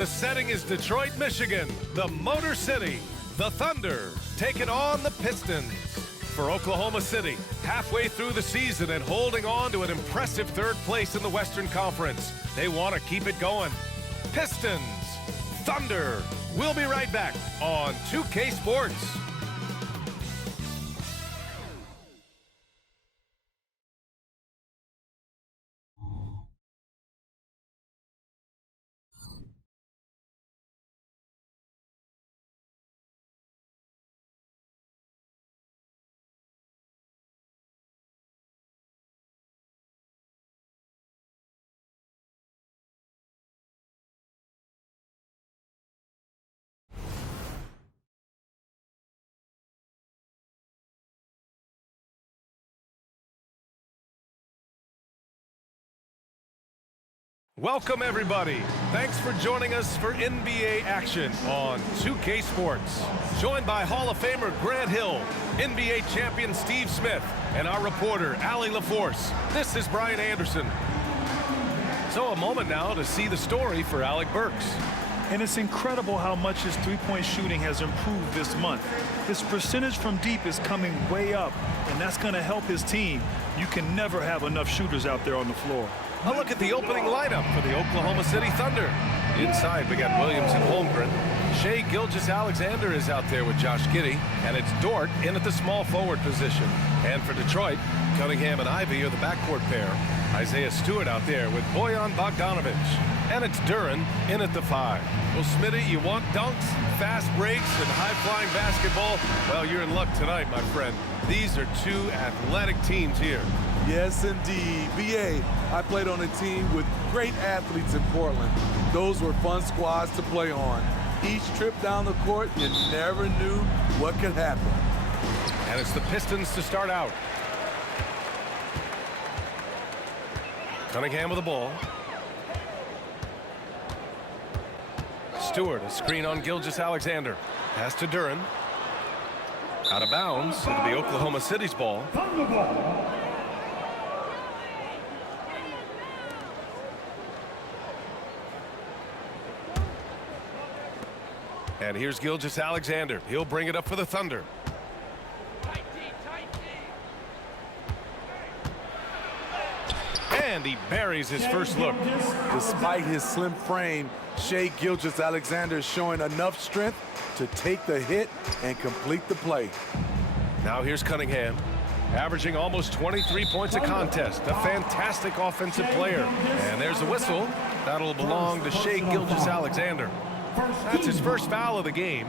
The setting is Detroit, Michigan, the Motor City. The Thunder taking on the Pistons. For Oklahoma City, halfway through the season and holding on to an impressive third place in the Western Conference. They want to keep it going. Pistons, Thunder. We'll be right back on 2K Sports. Welcome, everybody. Thanks for joining us for NBA action on 2K Sports. Joined by Hall of Famer Grant Hill, NBA champion Steve Smith, and our reporter, Allie LaForce. This is Brian Anderson. So a moment now to see the story for Alec Burks. And it's incredible how much his three-point shooting has improved this month. His percentage from deep is coming way up, and that's going to help his team. You can never have enough shooters out there on the floor. A look at the opening lineup for the Oklahoma City Thunder. Inside, we got Williams and Holmgren. Shai Gilgeous-Alexander is out there with Josh Giddey, and it's Dort in at the small forward position. And for Detroit, Cunningham and Ivey are the backcourt pair. Isaiah Stewart out there with Bojan Bogdanovic. And it's Duren in at the 5. Well, Smitty, you want dunks, fast breaks, and high-flying basketball? Well, you're in luck tonight, my friend. These are two athletic teams here. Yes, indeed. BA, I played on a team with great athletes in Portland. Those were fun squads to play on. Each trip down the court, you never knew what could happen. And it's the Pistons to start out. Cunningham with the ball. Stewart, a screen on Gilgeous-Alexander. Pass to Duren. Out of bounds. It'll be Oklahoma City's ball. And here's Gilgeous-Alexander. He'll bring it up for the Thunder. And he buries his first look. Despite his slim frame, Shai Gilgeous-Alexander is showing enough strength to take the hit and complete the play. Now here's Cunningham, averaging almost 23 points a contest. A fantastic offensive player. And there's the whistle. That'll belong to Shai Gilgeous-Alexander. That's his first foul of the game.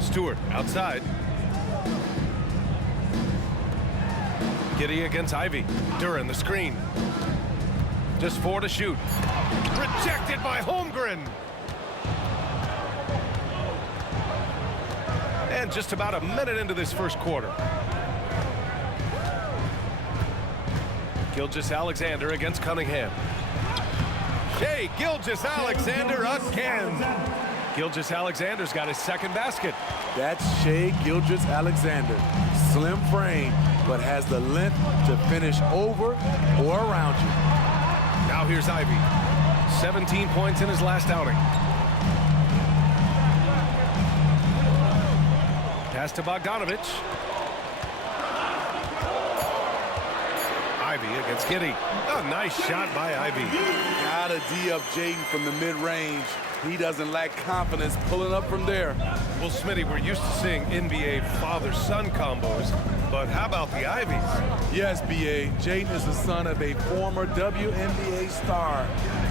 Stewart outside. Giddey against Ivey. Duren the screen. Just 4 to shoot. Rejected by Holmgren. And just about a minute into this first quarter. Gilgeous-Alexander against Cunningham. Shai Gilgeous-Alexander again. Gilgeous-Alexander's got his second basket. That's Shai Gilgeous-Alexander. Slim frame, but has the length to finish over or around you. Now here's Ivey. 17 points in his last outing. Pass to Bogdanovic. Ivey against Giddey. A nice shot by Ivey. Gotta D up Jaden from the mid-range. He doesn't lack confidence pulling up from there. Well, Smitty, we're used to seeing NBA father-son combos, but how about the Ivies? Yes, B.A. Jaden is the son of a former WNBA star,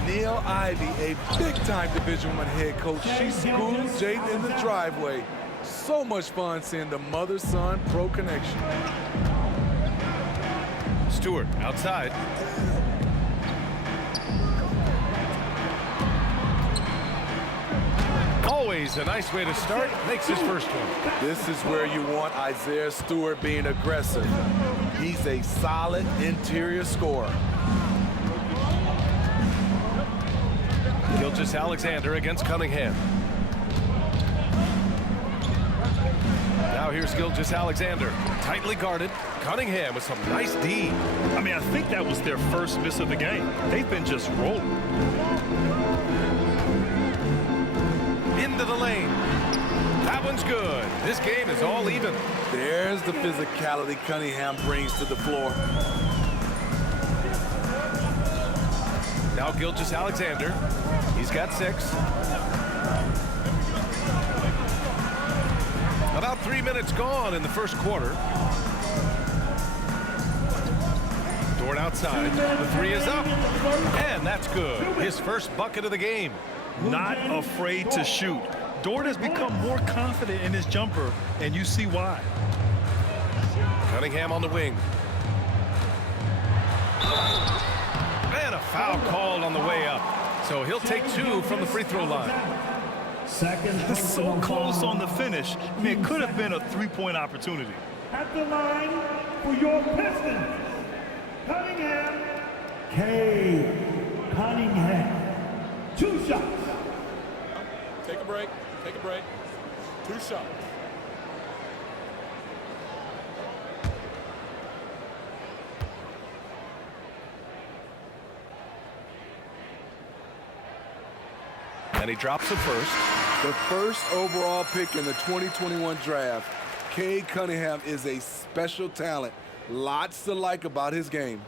Neil Ivey, a big-time Division I head coach. She schooled Jaden in the driveway. So much fun seeing the mother-son pro connection. Stewart outside. Always a nice way to start. Makes his first one. This is where you want Isaiah Stewart being aggressive. He's a solid interior scorer. Gilgeous-Alexander against Cunningham. Now Now here's Gilgeous Alexander. Tightly guarded. Cunningham with some nice D. I mean, I think that was their first miss of the game. They've been just rolling. Into the lane. That one's good. This game is all even. There's the physicality Cunningham brings to the floor. Now Gilgeous Alexander. He's got 6. About 3 minutes gone in the first quarter. Dort outside. The 3 is up. And that's good. His first bucket of the game. Not afraid to shoot. Dort has become more confident in his jumper, and you see why. Cunningham on the wing. And a foul called on the way up. So he'll take 2 from the free throw line. It's so close on the finish. I mean, it could have been a 3-point opportunity. At the line for your Pistons, Cunningham. K. Cunningham. 2 shots. Take a break. Take a break. 2 shots. And he drops it first. The first overall pick in the 2021 draft, Cade Cunningham is a special talent. Lots to like about his game.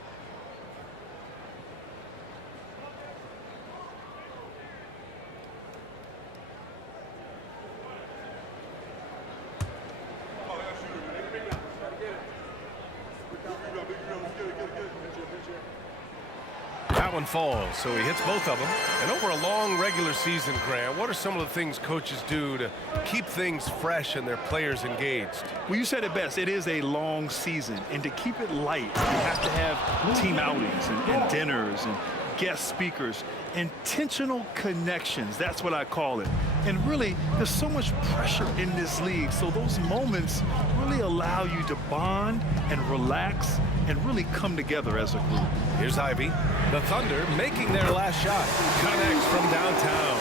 That one falls, so he hits both of them. And over a long regular season, Grant, what are some of the things coaches do to keep things fresh and their players engaged? Well, you said it best. It is a long season, and to keep it light, you have to have team outings and dinners and guest speakers, intentional connections. That's what I call it. And really, there's so much pressure in this league, so those moments really allow you to bond and relax and really come together as a group. Here's Ivy. The Thunder making their last shot. Connects from downtown.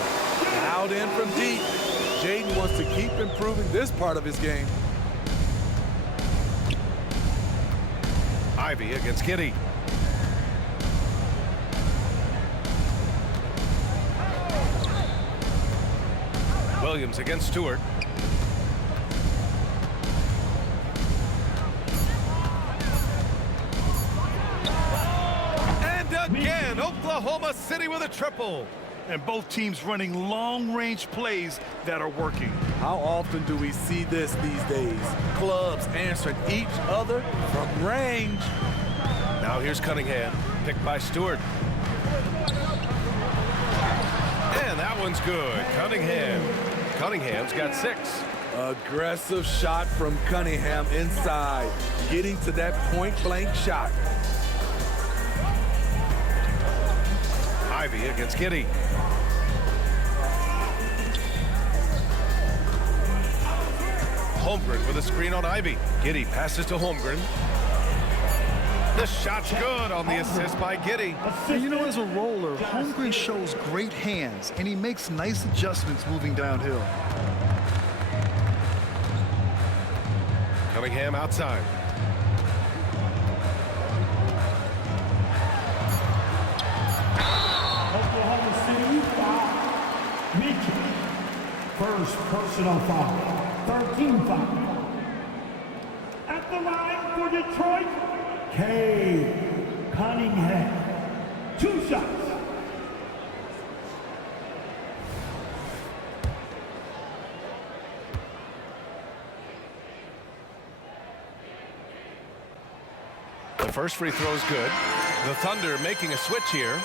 Out in from deep. Jaden wants to keep improving this part of his game. Ivy against Giddey. Williams against Stewart. And again, Oklahoma City with a triple. And both teams running long-range plays that are working. How often do we see this these days? Clubs answering each other from range. Now here's Cunningham, picked by Stewart. And that one's good. Cunningham's got 6. Aggressive shot from Cunningham inside, getting to that point-blank shot. Ivy against Giddey. Holmgren with a screen on Ivy. Giddey passes to Holmgren. The shot's good on the assist by Giddey. And you know, as a roller, Holmgren shows great hands, and he makes nice adjustments moving downhill. Cunningham outside. Oklahoma City foul. Mitchell. First personal foul. 13 foul. At the line for Detroit, K. Cunningham. 2 shots. The first free throw is good. The Thunder making a switch here.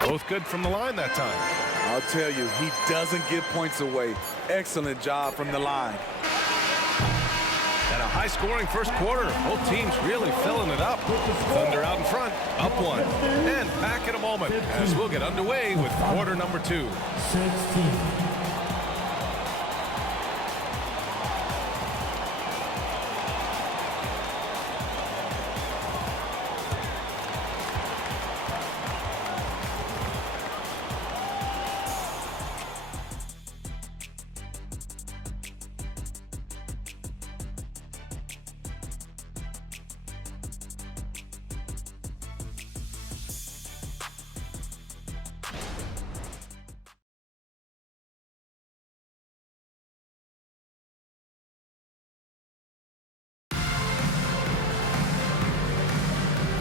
Both good from the line that time. I'll tell you, he doesn't give points away. Excellent job from the line. And a high-scoring first quarter. Both teams really filling it up. Thunder out in front, up one. And back in a moment as we'll get underway with quarter number 2. 16.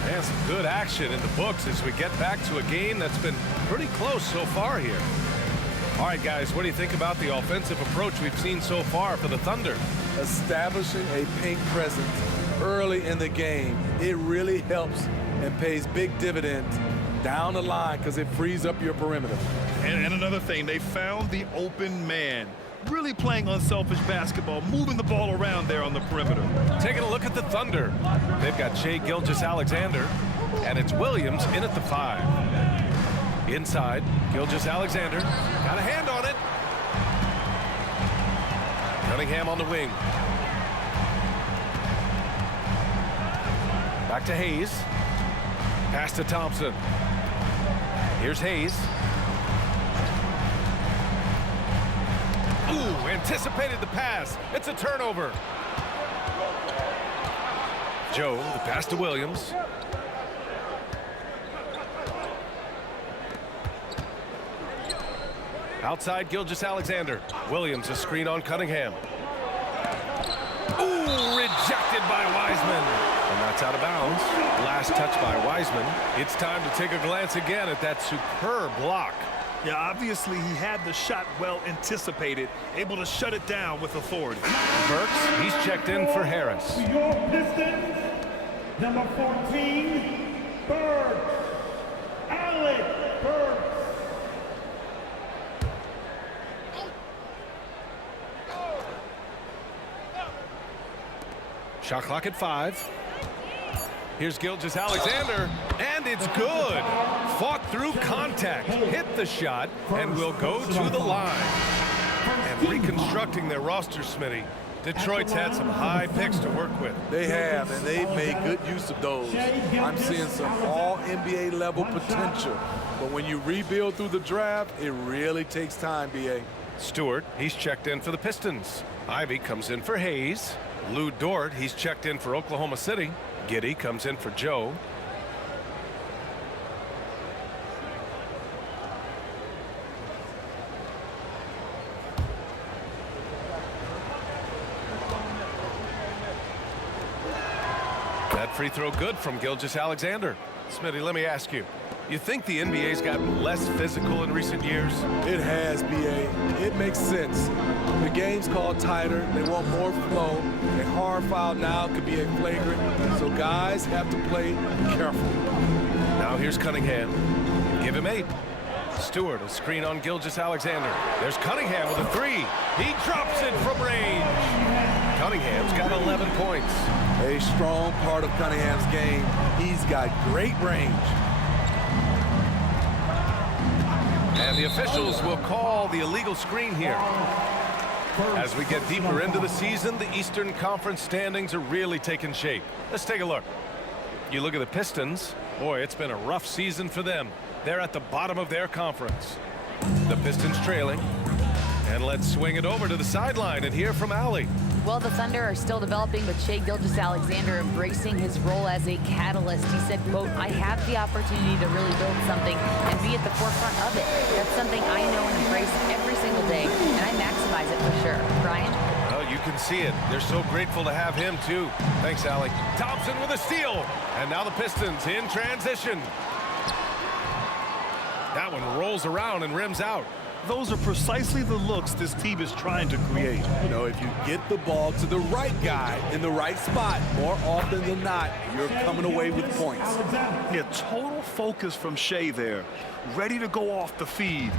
And some good action in the books as we get back to a game that's been pretty close so far here. All right, guys, what do you think about the offensive approach we've seen so far for the Thunder? Establishing a paint presence early in the game, it really helps and pays big dividends down the line because it frees up your perimeter. And another thing, they found the open man. Really playing unselfish basketball, moving the ball around there on the perimeter. Taking a look at the Thunder. They've got Shai Gilgeous-Alexander, and it's Williams in at the 5. Inside, Gilgeous-Alexander got a hand on it. Cunningham on the wing. Back to Hayes. Pass to Thompson. Here's Hayes. Ooh, anticipated the pass. It's a turnover. Joe, the pass to Williams. Outside, Gilgeous-Alexander. Williams, a screen on Cunningham. Ooh, rejected by Wiseman. And that's out of bounds. Last touch by Wiseman. It's time to take a glance again at that superb block. Yeah, obviously he had the shot well anticipated, able to shut it down with authority. Burks, he's checked in for Harris. Your Pistons, number 14, Burks. Alec Burks. Shot clock at 5. Here's Gilgeous-Alexander, and it's good. Fought through contact, hit the shot, and will go to the line. And reconstructing their roster, Smitty, Detroit's had some high picks to work with. They have, and they've made good use of those. I'm seeing some all-NBA level potential. But when you rebuild through the draft, it really takes time, B.A. Stewart, he's checked in for the Pistons. Ivy comes in for Hayes. Lou Dort, he's checked in for Oklahoma City. Giddey comes in for Joe. That free throw good from Gilgeous-Alexander. Smitty, let me ask you. You think the NBA's gotten less physical in recent years? It has, B.A. It makes sense. The game's called tighter. They want more flow. A hard foul now could be a flagrant. So guys have to play careful. Now here's Cunningham. Give him 8. Stewart, a screen on Gilgeous-Alexander. There's Cunningham with a 3. He drops it from range. Cunningham's got 11 points. A strong part of Cunningham's game. He's got great range. And the officials will call the illegal screen here. As we get deeper into the season, the Eastern Conference standings are really taking shape. Let's take a look. You look at the Pistons. Boy, it's been a rough season for them. They're at the bottom of their conference. The Pistons trailing. And let's swing it over to the sideline and hear from Allie. Well, the Thunder are still developing, but Shai Gilgeous-Alexander embracing his role as a catalyst. He said, quote, I have the opportunity to really build something and be at the forefront of it. That's something I know and embrace every single day, and I maximize it for sure. Brian? Well, you can see it. They're so grateful to have him, too. Thanks, Allie. Thompson with a steal. And now the Pistons in transition. That one rolls around and rims out. Those are precisely the looks this team is trying to create. You know, if you get the ball to the right guy in the right spot, more often than not, you're coming away with points. Yeah, total focus from Shai there. Ready to go off the feed.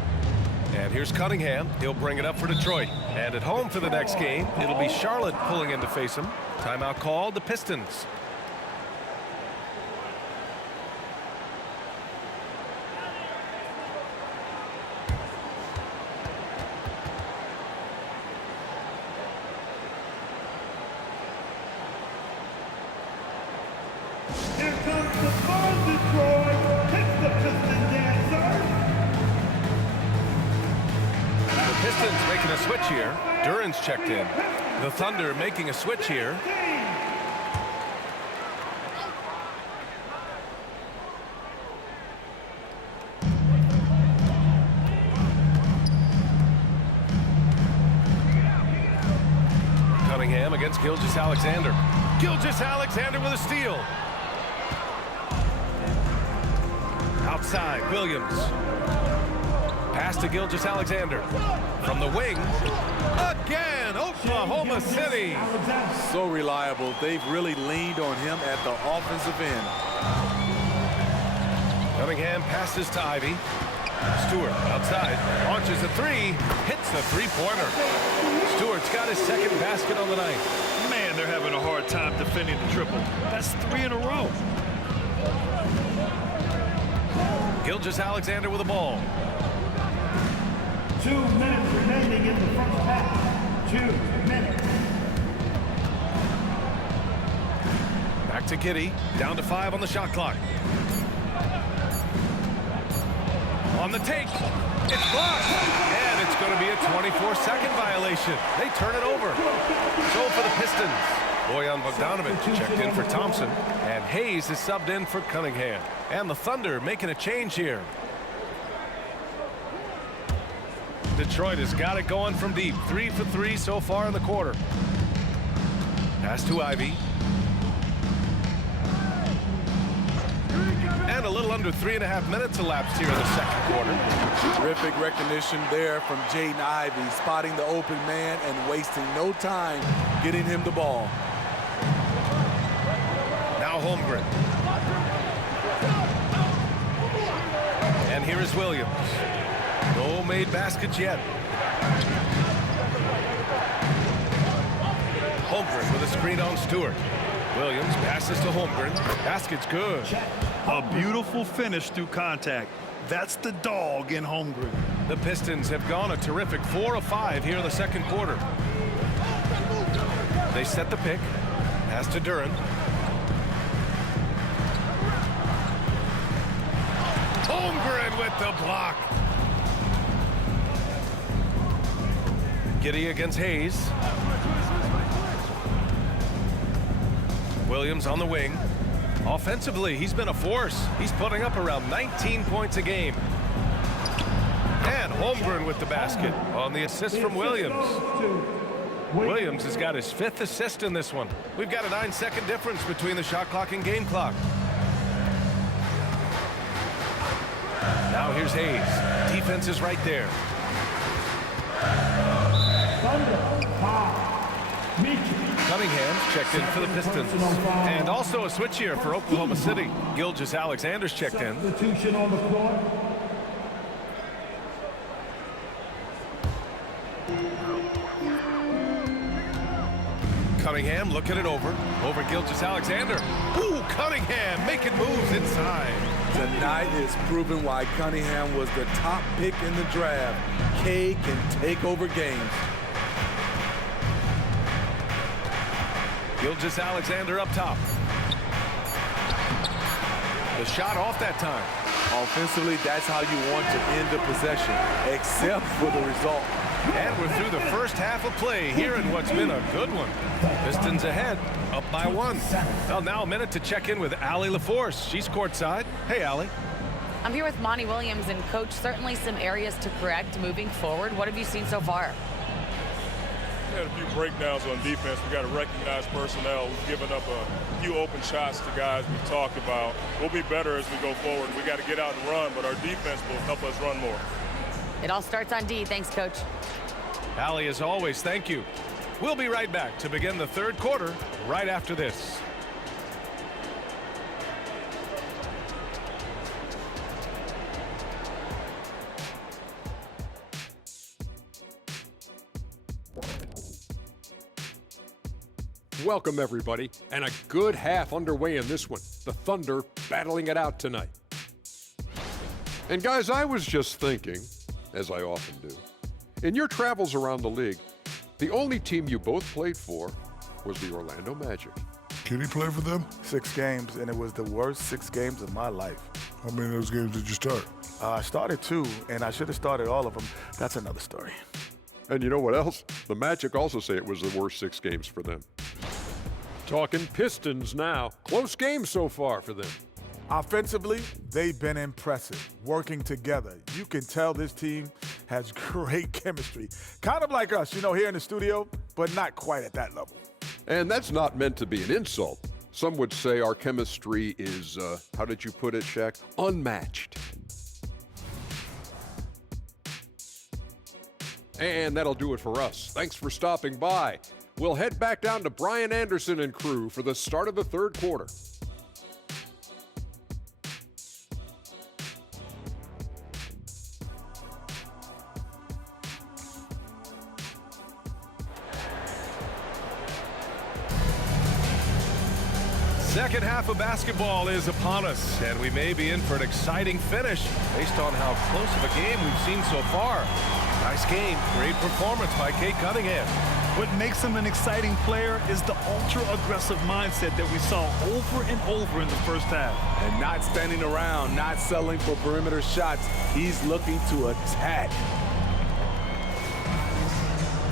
And here's Cunningham. He'll bring it up for Detroit. And at home for the next game, it'll be Charlotte pulling in to face him. Timeout called, the Pistons. Here comes the ball, Detroit. Hits the Piston dancer. The Pistons making a switch here. Duran's checked in. The Thunder making a switch here. Cunningham against Gilgeous-Alexander. Gilgeous-Alexander with a steal. Outside, Williams. Pass to Gilgeous-Alexander. From the wing. Again, Oklahoma City. So reliable. They've really leaned on him at the offensive end. Cunningham passes to Ivy. Stewart outside. Launches a three. Hits the three-pointer. Stewart's got his second basket on the night. Man, they're having a hard time defending the triple. That's 3 in a row. Gilgeous-Alexander with the ball. 2 minutes remaining in the first half. 2 minutes. Back to Giddey. Down to 5 on the shot clock. On the take. It's blocked. And it's going to be a 24-second violation. They turn it over. So for the Pistons, Bojan Bogdanovic checked in for Thompson. And Hayes is subbed in for Cunningham. And the Thunder making a change here. Detroit has got it going from deep. 3 for 3 so far in the quarter. Pass to Ivy. And a little under 3.5 minutes elapsed here in the second quarter. Terrific recognition there from Jaden Ivey, spotting the open man and wasting no time getting him the ball. Now Holmgren. And here is Williams. No made baskets yet. Holmgren with a screen on Stewart. Williams passes to Holmgren. Basket's good. A beautiful finish through contact. That's the dog in Holmgren. The Pistons have gone a terrific 4 of 5 here in the second quarter. They set the pick. Pass to Duran. Holmgren with the block. Giddey against Hayes. Williams on the wing. Offensively, he's been a force. He's putting up around 19 points a game. And Holmgren with the basket on the assist from Williams. Williams has got his 5th assist in this one. We've got a 9-second difference between the shot clock and game clock. Now here's Hayes. Defense is right there. Cunningham's checked in for the Pistons. And also a switch here for Oklahoma City. Gilgeous-Alexander's checked in. Substitution on the court. Cunningham looking it over. Over Gilgeous-Alexander. Ooh, Cunningham making moves inside. Tonight is proven why Cunningham was the top pick in the draft. K can take over games. Gilgeous-Alexander up top. The shot off that time. Offensively, that's how you want to end the possession, except for the result. And we're through the first half of play here in what's been a good one. Pistons ahead, up by 1. Well, now a minute to check in with Allie LaForce. She's courtside. Hey, Allie. I'm here with Monty Williams, and Coach, certainly some areas to correct moving forward. What have you seen so far? We had a few breakdowns on defense. We got to recognize personnel. We've given up a few open shots to guys we've talked about. We'll be better as we go forward. We got to get out and run, but our defense will help us run more. It all starts on D. Thanks, Coach. Allie, as always, thank you. We'll be right back to begin the third quarter right after this. Welcome, everybody, and a good half underway in this one. The Thunder battling it out tonight. And guys, I was just thinking, as I often do, in your travels around the league, the only team you both played for was the Orlando Magic. Can he play for them? 6 games, and it was the worst 6 games of my life. How many of those games did you start? I started 2, and I should have started all of them. That's another story. And you know what else? The Magic also say it was the worst 6 games for them. Talking Pistons now. Close game so far for them. Offensively, they've been impressive, working together. You can tell this team has great chemistry. Kind of like us, here in the studio, but not quite at that level. And that's not meant to be an insult. Some would say our chemistry is, how did you put it, Shaq? Unmatched. And that'll do it for us. Thanks for stopping by. We'll head back down to Brian Anderson and crew for the start of the third quarter. Second half of basketball is upon us, and we may be in for an exciting finish based on how close of a game we've seen so far. Nice game, great performance by Cade Cunningham. What makes him an exciting player is the ultra-aggressive mindset that we saw over and over in the first half. And not standing around, not settling for perimeter shots. He's looking to attack.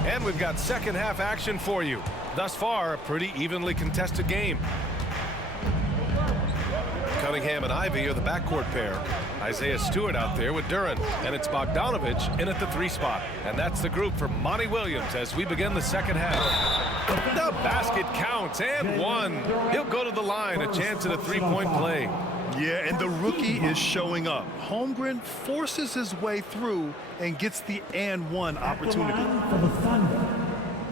And we've got second half action for you. Thus far, a pretty evenly contested game. Cunningham and Ivy are the backcourt pair. Isaiah Stewart out there with Duren. And it's Bogdanovich in at the 3 spot. And that's the group for Monty Williams as we begin the second half. The basket counts and 1. He'll go to the line, a chance at a 3-point play. Yeah, and the rookie is showing up. Holmgren forces his way through and gets the and 1 opportunity. For the Thunder,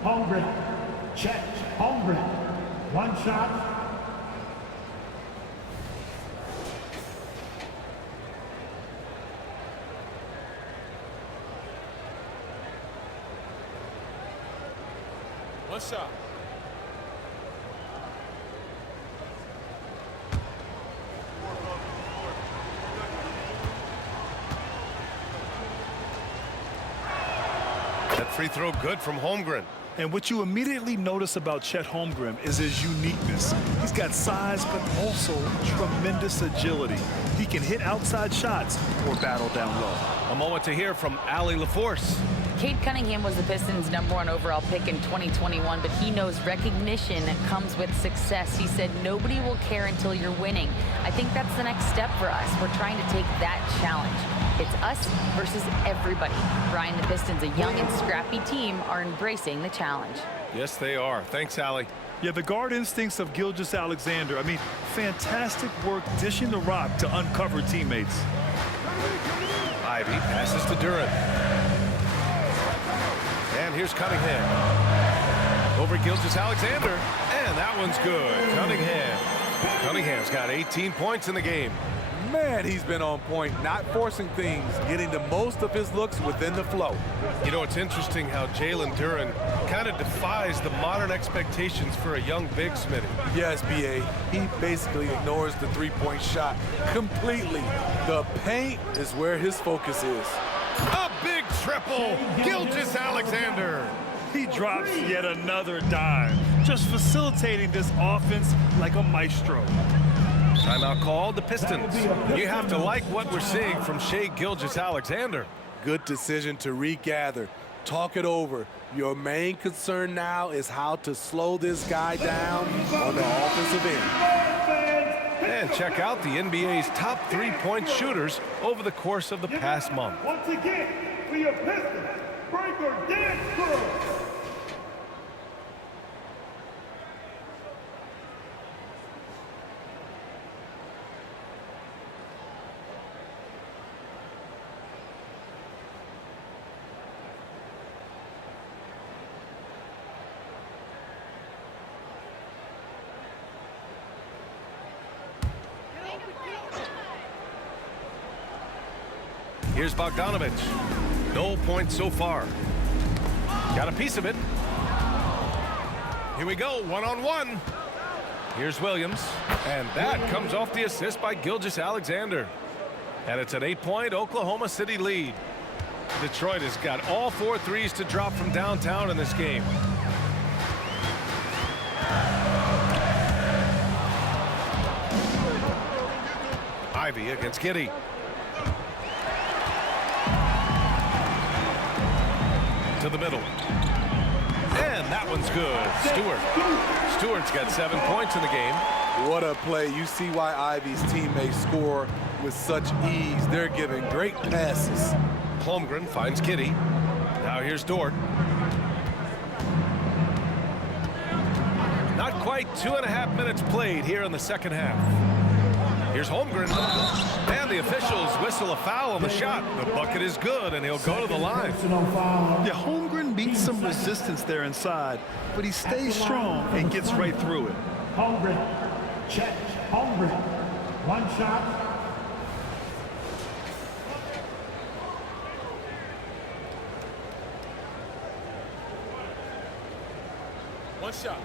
Holmgren, check, Holmgren, 1 shot. One shot. That free throw good from Holmgren. And what you immediately notice about Chet Holmgren is his uniqueness. He's got size, but also tremendous agility. He can hit outside shots or battle down low. A moment to hear from Allie LaForce. Cade Cunningham was the Pistons' #1 overall pick in 2021, but he knows recognition comes with success. He said, nobody will care until you're winning. I think that's the next step for us. We're trying to take that challenge. It's us versus everybody. Brian, the Pistons, a young and scrappy team, are embracing the challenge. Yes, they are. Thanks, Allie. Yeah, the guard instincts of Gilgeous-Alexander. I mean, fantastic work dishing the rock to uncover teammates. Ivy passes to Duren. And here's Cunningham. Over Gilgeous-Alexander. And that one's good. Cunningham's got 18 points in the game. Man, he's been on point, not forcing things, getting the most of his looks within the flow. You know, it's interesting how Jalen Duren kind of defies the modern expectations for a young big, Smitty. Yes, B.A. He basically ignores the 3-point shot completely. The paint is where his focus is. A big triple. Gilgeous-Alexander. He drops yet another dime, just facilitating this offense like a maestro. Timeout called, the Pistons. You have to like what we're seeing from Shai Gilgeous-Alexander. Good decision to regather. Talk it over. Your main concern now is how to slow this guy down on the offensive end. And check out the NBA's top 3-point shooters over the course of the past month. Once again, for your Pistons, breaker dance crew. Here's Bogdanovich. No points so far. Got a piece of it. Here we go, one-on-one. Here's Williams, and that comes off the assist by Gilgeous-Alexander. And it's an 8-point Oklahoma City lead. Detroit has got all 4 threes to drop from downtown in this game. Ivy against Giddey. To the middle. And that one's good. Stewart's got 7 points in the game. What a play. You see why Ivy's teammates score with such ease. They're giving great passes. Holmgren finds Giddey. Now here's Dort. Not quite 2.5 minutes played here in the second half. Here's Holmgren. And the officials whistle a foul on the shot. The bucket is good, and he'll go to the line. Yeah, Holmgren meets some resistance there inside, but he stays strong and gets right through it. Holmgren. Check. Holmgren. One shot. One shot.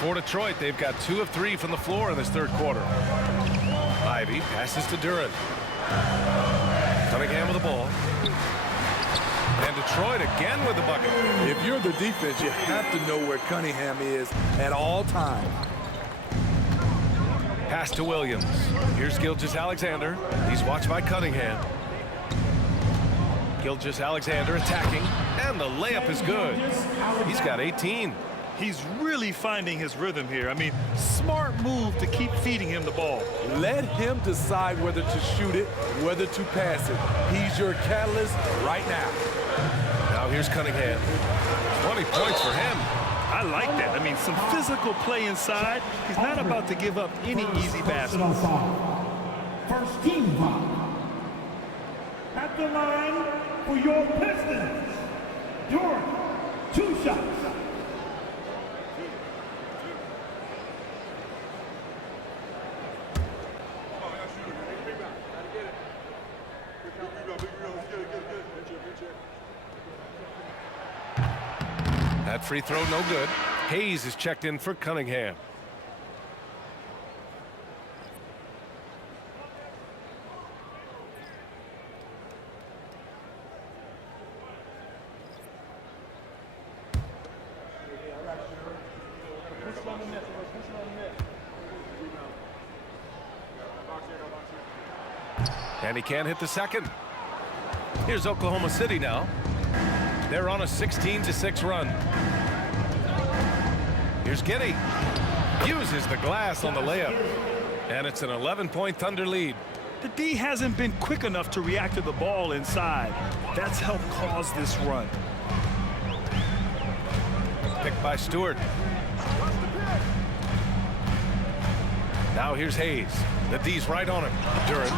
For Detroit, they've got 2 of 3 from the floor in this third quarter. Ivy passes to Duren. Cunningham with the ball. And Detroit again with the bucket. If you're the defense, you have to know where Cunningham is at all times. Pass to Williams. Here's Gilgeous-Alexander. He's watched by Cunningham. Gilgeous-Alexander attacking. And the layup is good. He's got 18. He's really finding his rhythm here. I mean, smart move to keep feeding him the ball. Let him decide whether to shoot it, whether to pass it. He's your catalyst right now. Now here's Cunningham. 20 points for him. I like that. I mean, some physical play inside. He's not about to give up any easy baskets. First team foul. At the line for your Pistons. Dort, 2 shots. That free throw no good. Hayes is checked in for Cunningham. And he can't hit the second. Here's Oklahoma City now. They're on a 16-6 run. Here's Giddey. Uses the glass on the layup. And it's an 11-point Thunder lead. The D hasn't been quick enough to react to the ball inside. That's helped cause this run. Picked by Stewart. Now here's Hayes. The D's right on him. Duren.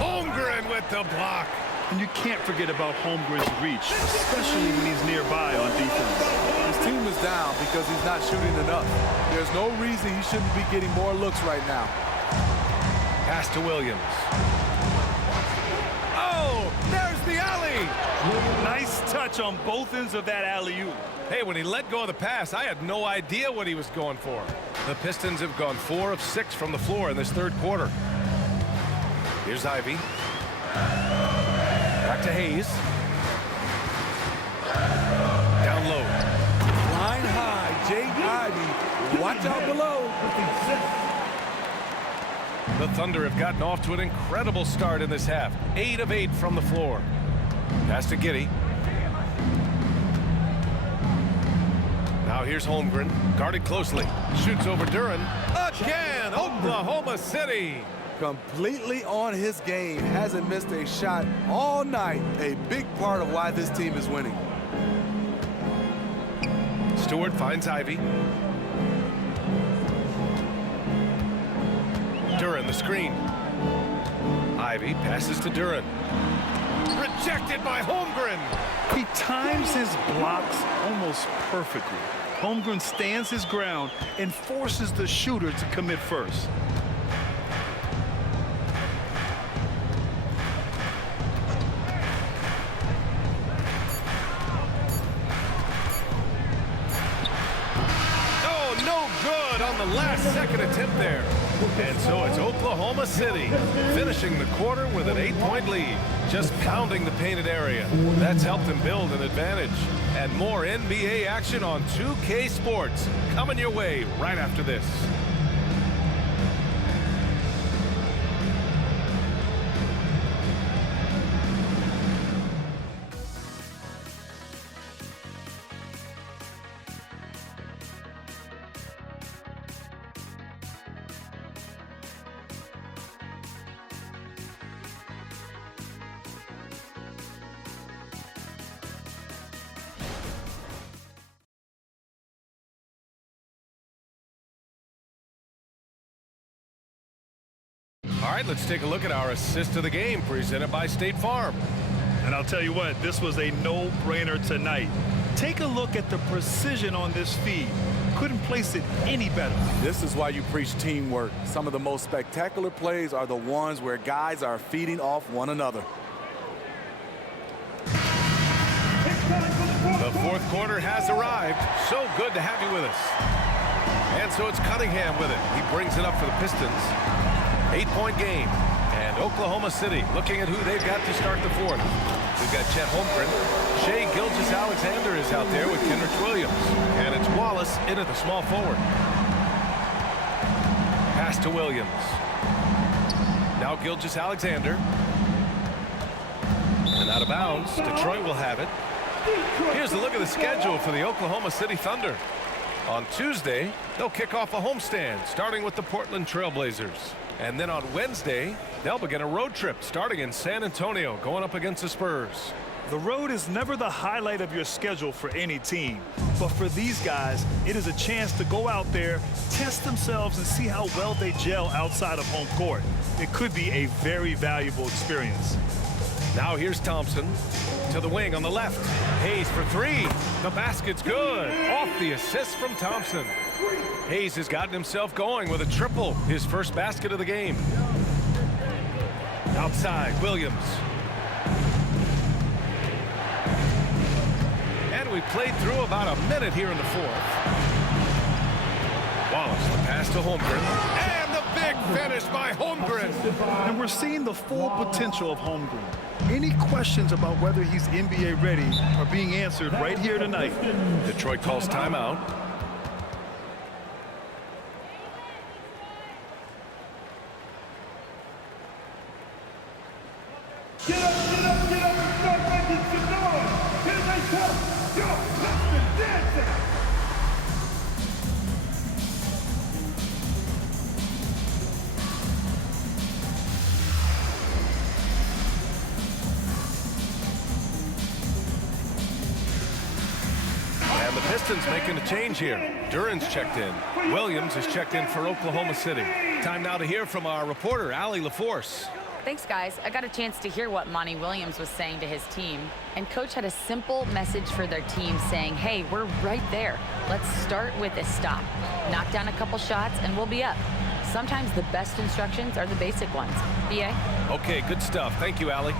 Holmgren with the block. And you can't forget about Holmgren's reach, especially when he's nearby on defense. His team is down because he's not shooting enough. There's no reason he shouldn't be getting more looks right now. Pass to Williams. Oh, there's the alley. Nice touch on both ends of that alley-oop. Hey, when he let go of the pass, I had no idea what he was going for. The Pistons have gone 4 of 6 from the floor in this third quarter. Here's Ivy. Back to Hayes. Down low. Line high, Jake Ivy. Watch out below. The Thunder have gotten off to an incredible start in this half. 8 of 8 from the floor. Pass to Giddey. Now here's Holmgren. Guarded closely. Shoots over Duren. Again, Oklahoma City. Completely on his game. Hasn't missed a shot all night. A big part of why this team is winning. Stewart finds Ivy. Duren the screen. Ivy passes to Duren. rejected by Holmgren. He times his blocks almost perfectly. Holmgren stands his ground and forces the shooter to commit first. On the last second attempt there. And so it's Oklahoma City finishing the quarter with an 8-point lead, just pounding the painted area. That's helped them build an advantage. And more NBA action on 2K Sports coming your way right after this. All right, let's take a look at our assist of the game presented by State Farm. And I'll tell you what, this was a no-brainer tonight. Take a look at the precision on this feed. Couldn't place it any better. This is why you preach teamwork. Some of the most spectacular plays are the ones where guys are feeding off one another. The fourth quarter has arrived. So good to have you with us. And so it's Cunningham with it. He brings it up for the Pistons. 8-point game. And Oklahoma City looking at who they've got to start the fourth. We've got Chet Holmgren. Shai Gilgeous-Alexander is out there with Kenrich Williams. And it's Wallace in at the small forward. Pass to Williams. Now Gilgeous-Alexander. And out of bounds. Detroit will have it. Here's a look at the schedule for the Oklahoma City Thunder. On Tuesday, they'll kick off a homestand, starting with the Portland Trail Blazers. And then on Wednesday, they'll begin a road trip starting in San Antonio, going up against the Spurs. The road is never the highlight of your schedule for any team. But for these guys, it is a chance to go out there, test themselves, and see how well they gel outside of home court. It could be a very valuable experience. Now here's Thompson to the wing on the left. Hayes for three. The basket's good. Off the assist from Thompson. Hayes has gotten himself going with a triple, his first basket of the game. Outside, Williams. And we played through about a minute here in the fourth. Wallace, the pass to Holmgren. And the big finish by Holmgren. And we're seeing the full potential of Holmgren. Any questions about whether he's NBA ready are being answered right here tonight. Detroit calls timeout. Get up, get up, get up and start making some noise. Here they come. Yo, Pistons dancing. And the Pistons making a change here. Duran's checked in. Williams is checked in for Oklahoma City. Time now to hear from our reporter, Allie LaForce. Thanks, guys. I got a chance to hear what Monty Williams was saying to his team. And Coach had a simple message for their team saying, hey, we're right there. Let's start with a stop. Knock down a couple shots, and we'll be up. Sometimes the best instructions are the basic ones. B.A.? Okay, good stuff. Thank you, Allie.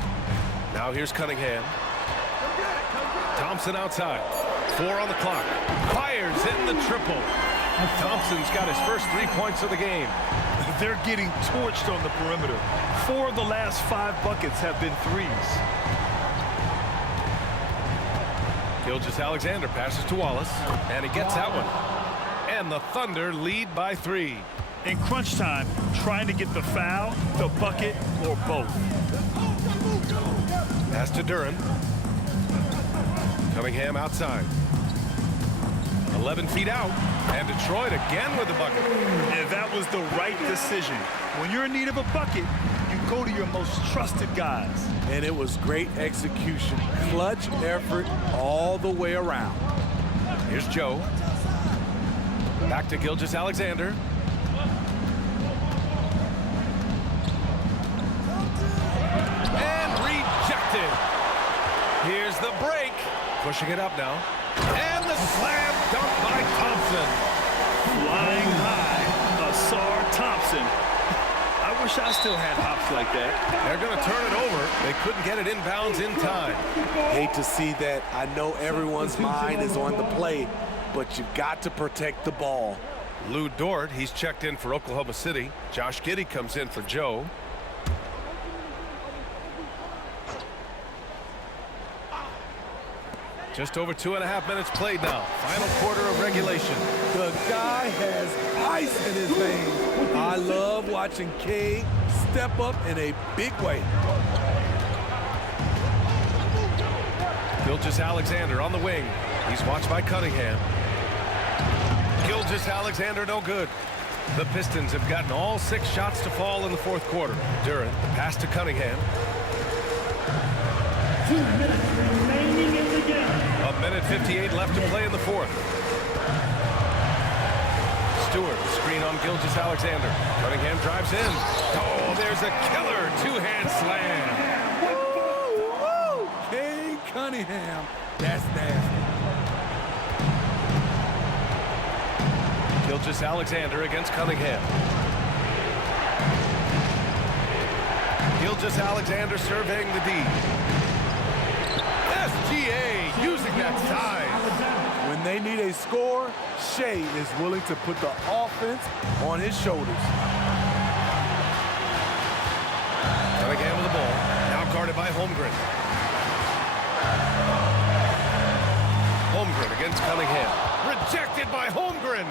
Now here's Cunningham. Thompson outside. 4 on the clock. Fires in the triple. Thompson's got his first 3 points of the game. They're getting torched on the perimeter. 4 of the last 5 buckets have been threes. Gilgeous-Alexander passes to Wallace, and he gets that one. And the Thunder lead by 3. In crunch time, trying to get the foul, the bucket, or both. Pass to Duran. Cunningham outside. 11 feet out. And Detroit again with the bucket. And that was the right decision. When you're in need of a bucket, you go to your most trusted guys. And it was great execution. Clutch effort all the way around. Here's Joe. Back to Gilgeous-Alexander. And rejected. Here's the break. Pushing it up now. And the slam dunk by Thompson. Flying high, Asar Thompson. I wish I still had hops like that. They're going to turn it over. They couldn't get it inbounds in time. Hate to see that. I know everyone's mind is on the play, but you've got to protect the ball. Lou Dort, he's checked in for Oklahoma City. Josh Giddey comes in for Joe. Just over 2.5 minutes played now. Final quarter of regulation. The guy has ice in his veins. I love watching Cade step up in a big way. Gilgeous-Alexander on the wing. He's watched by Cunningham. Gilgeous-Alexander no good. The Pistons have gotten all 6 shots to fall in the fourth quarter. Durant, the pass to Cunningham. 2 minutes remaining in the game. 1:58 left to play in the fourth. Stewart, the screen on Gilgeous-Alexander. Cunningham drives in. Oh, there's a killer 2-hand slam. Woo! Cade Cunningham. That's nasty. Gilgeous-Alexander against Cunningham. Gilgeous-Alexander surveying the D. SGA using that size. When they need a score, Shea is willing to put the offense on his shoulders. Cunningham with the ball. Now guarded by Holmgren. Holmgren against Cunningham. Rejected by Holmgren.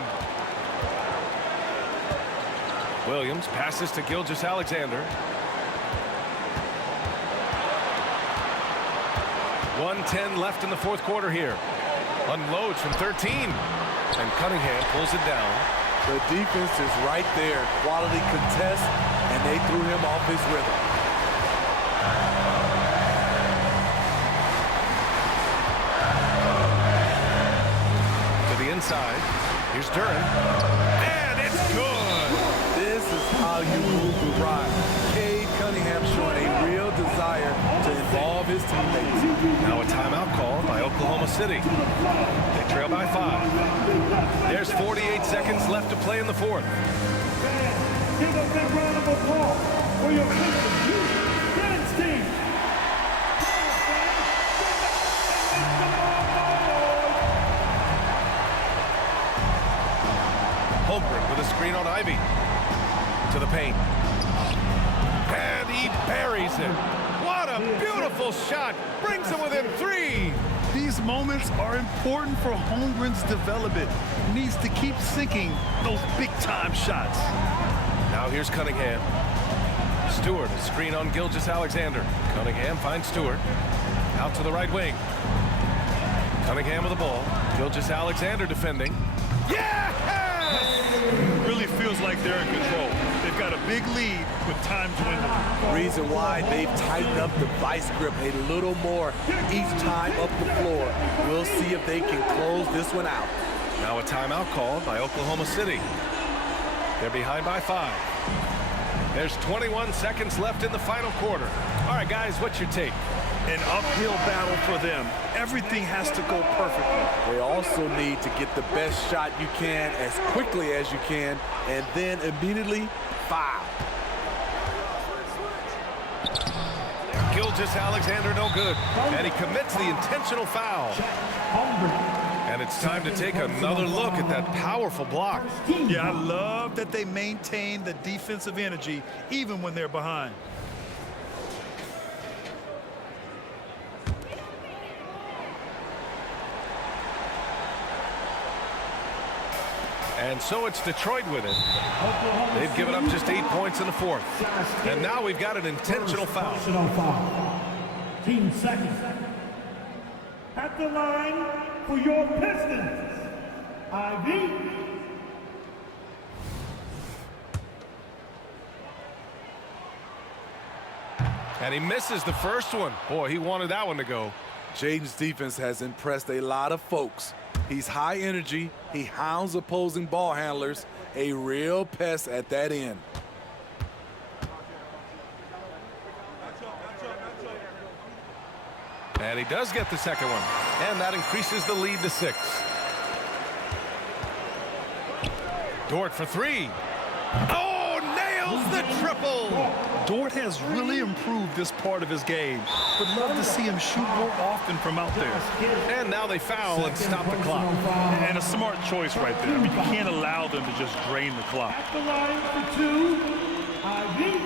Williams passes to Gilgeous-Alexander. 1:10 left in the fourth quarter here. Unloads from 13. And Cunningham pulls it down. The defense is right there. Quality contest, and they threw him off his rhythm. To the inside. Here's Durant. And it's good. This is how you move the ride. Cade Cunningham showing a real desire to involve his teammates. Now a timeout call by Oklahoma City. They trail by 5. There's 48 seconds left to play in the fourth. Fans, give a big round of applause for your Pistons Youth Dance Team. Holmgren with a screen on Ivy. To the paint. And he buries it. What a beautiful shot. Brings him within 3. These moments are important for Holmgren's development. He needs to keep sinking those big-time shots. Now here's Cunningham. Stewart, a screen on Gilgeous-Alexander. Cunningham finds Stewart. Out to the right wing. Cunningham with the ball. Gilgeous-Alexander defending. Yeah! Really feels like they're in control. They've got a big lead with time dwindling. Reason why they've tightened up the vice grip a little more each time up the floor. We'll see if they can close this one out. Now a timeout called by Oklahoma City. They're behind by 5. There's 21 seconds left in the final quarter. All right, guys, what's your take? An uphill battle for them. Everything has to go perfectly. They also need to get the best shot you can as quickly as you can, and then immediately foul. Gilgeous-Alexander no good. And he commits the intentional foul. And it's time to take another look at that powerful block. Yeah, I love that they maintain the defensive energy even when they're behind. And so it's Detroit with it. They've given up just 8 points in the fourth. And now we've got an intentional foul. Team second. At the line for your Pistons, Ivy. And he misses the first one. Boy, he wanted that one to go. Jaden's defense has impressed a lot of folks. He's high energy. He hounds opposing ball handlers. A real pest at that end. And he does get the second one. And that increases the lead to 6. Dort for 3. Oh, nails the triple! Dort has really improved this part of his game. Would love to see him shoot more often from out there. And now they foul and stop the clock. And a smart choice right there. I mean, you can't allow them to just drain the clock. At the line for 2, Ivy.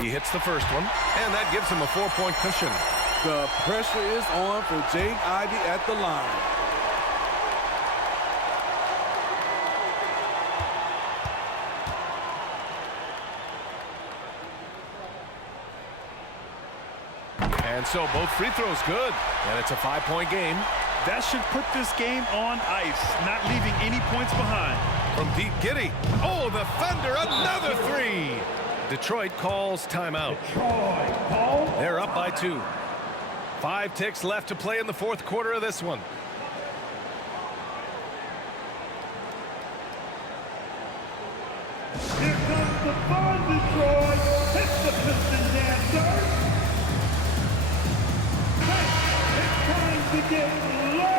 He hits the first one, and that gives him a 4-point cushion. The pressure is on for Jaden Ivey at the line. And so both free throws good, and it's a 5-point game. That should put this game on ice, not leaving any points behind. From deep, Giddey. Oh, the Thunder, another 3. Detroit calls timeout. They're up by 2. 5 ticks left to play in the 4th quarter of this one. Here comes the fun, Detroit. Hits the Pistons answer. It's time to get low.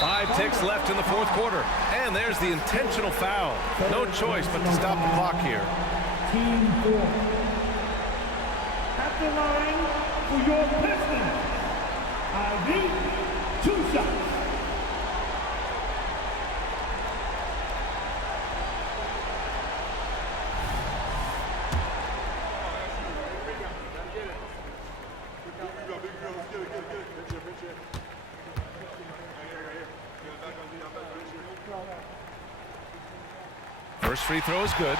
5 ticks left in the 4th quarter. And there's the intentional foul. No choice but to stop the clock here. Team 4. At the line for your Pistons, Ivy, 2 shots. First free throw is good,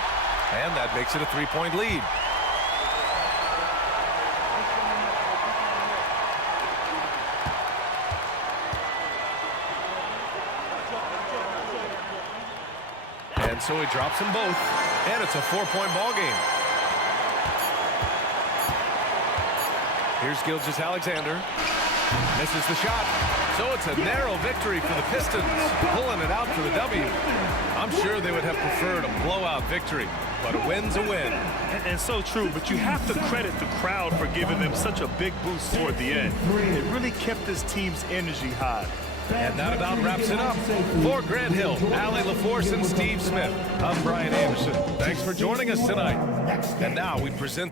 and that makes it a 3-point lead. And so he drops them both, and it's a 4-point ball game. Here's Gilgeous-Alexander. Misses the shot. So it's a narrow victory for the Pistons, pulling it out for the W. I'm sure they would have preferred a blowout victory, but a win's a win. And so true, but you have to credit the crowd for giving them such a big boost toward the end. It really kept this team's energy high. And that about wraps it up. For Grant Hill, Allie LaForce, and Steve Smith, I'm Brian Anderson. Thanks for joining us tonight. And now we present